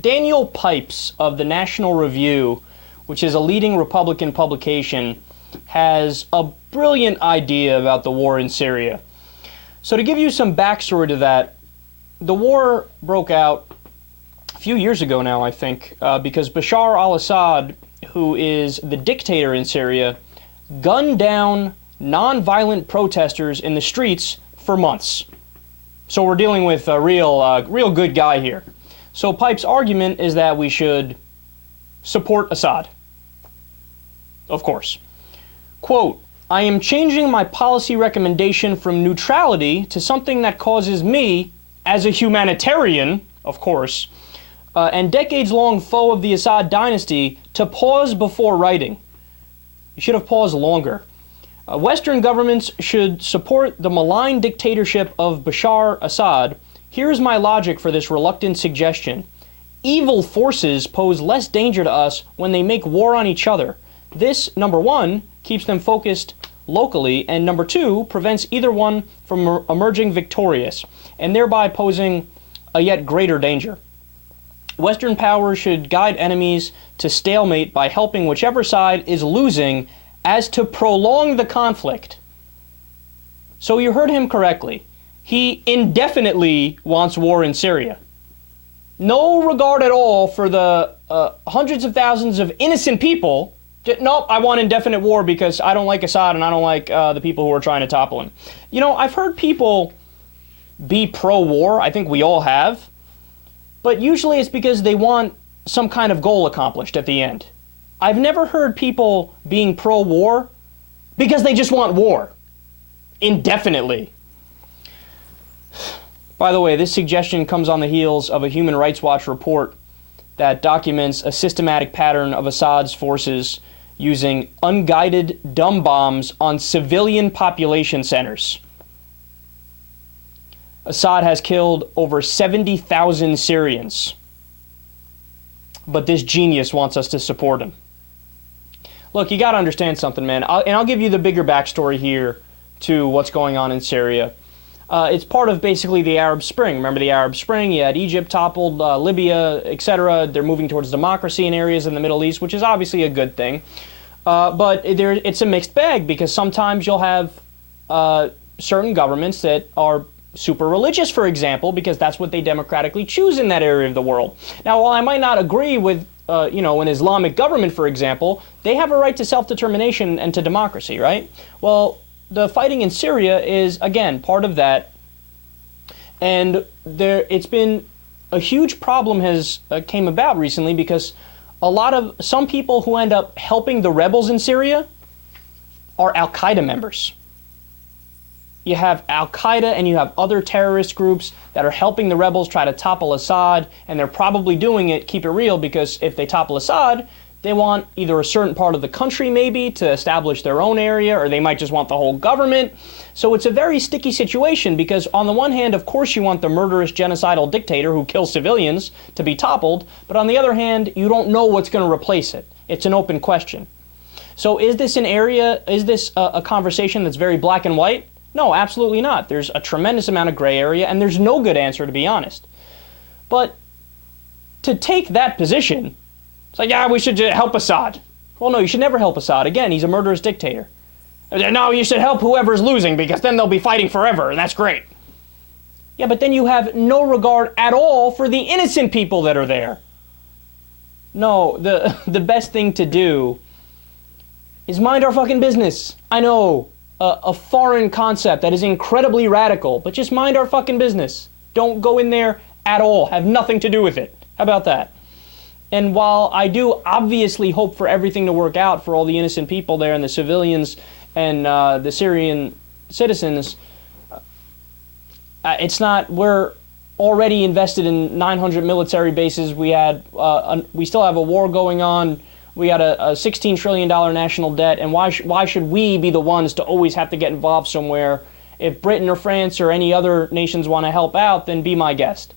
Daniel Pipes of the National Review, which is a leading Republican publication, has a brilliant idea about the war in Syria. So to give you some backstory to that, the war broke out a few years ago now, I think, because Bashar al-Assad, who is the dictator in Syria, gunned down non-violent protesters in the streets for months. So we're dealing with a real good guy here. So Pipe's argument is that we should support Assad. Of course. Quote, I am changing my policy recommendation from neutrality to something that causes me, as a humanitarian, of course, and decades-long foe of the Assad dynasty, to pause before writing. You should have paused longer. Western governments should support the malign dictatorship of Bashar Assad. Here's my logic for this reluctant suggestion. Evil forces pose less danger to us when they make war on each other. This, number one, keeps them focused locally, and number two, prevents either one from emerging victorious, and thereby posing a yet greater danger. Western powers should guide enemies to stalemate by helping whichever side is losing as to prolong the conflict. So you heard him correctly. He indefinitely wants war in Syria. No regard at all for the hundreds of thousands of innocent people. Nope, I want indefinite war because I don't like Assad and I don't like the people who are trying to topple him. You know, I've heard people be pro-war. I think we all have. But usually it's because they want some kind of goal accomplished at the end. I've never heard people being pro-war because they just want war. Indefinitely. By the way, this suggestion comes on the heels of a Human Rights Watch report that documents a systematic pattern of Assad's forces using unguided dumb bombs on civilian population centers. Assad has killed over 70,000 Syrians. But this genius wants us to support him. Look, you got to understand something, man. I'll give you the bigger backstory here to what's going on in Syria. It's part of basically the Arab Spring. Remember the Arab Spring? You had Egypt toppled, Libya, etc. They're moving towards democracy in areas in the Middle East, which is obviously a good thing. But it's a mixed bag because sometimes you'll have certain governments that are super religious, for example, because that's what they democratically choose in that area of the world. Now, while I might not agree with, an Islamic government, for example, they have a right to self-determination and to democracy, right? Well, the fighting in Syria is, again, part of that. And it's been a huge problem has came about recently because some people who end up helping the rebels in Syria are al-Qaeda members. You have al-Qaeda and you have other terrorist groups that are helping the rebels try to topple Assad, and they're probably doing it, keep it real, because if they topple Assad, they want either a certain part of the country maybe to establish their own area, or they might just want the whole government. So it's a very sticky situation because on the one hand, of course, you want the murderous genocidal dictator who kills civilians to be toppled, but on the other hand, you don't know what's going to replace it. It's an open question. So is this a conversation that's very black and white? No, absolutely not. There's a tremendous amount of gray area, and there's no good answer, to be honest. But to take that position, it's like, yeah, we should help Assad. Well, no, you should never help Assad. Again, he's a murderous dictator. No, you should help whoever's losing because then they'll be fighting forever, and that's great. Yeah, but then you have no regard at all for the innocent people that are there. No, the best thing to do is mind our fucking business. I know, a foreign concept that is incredibly radical, but just mind our fucking business. Don't go in there at all. Have nothing to do with it. How about that? And while I do obviously hope for everything to work out for all the innocent people there and the civilians and the Syrian citizens, it's not, we're already invested in 900 military bases. We still have a war going on. We got a $16 trillion national debt, and why should we be the ones to always have to get involved somewhere? If Britain or France or any other nations want to help out, then be my guest.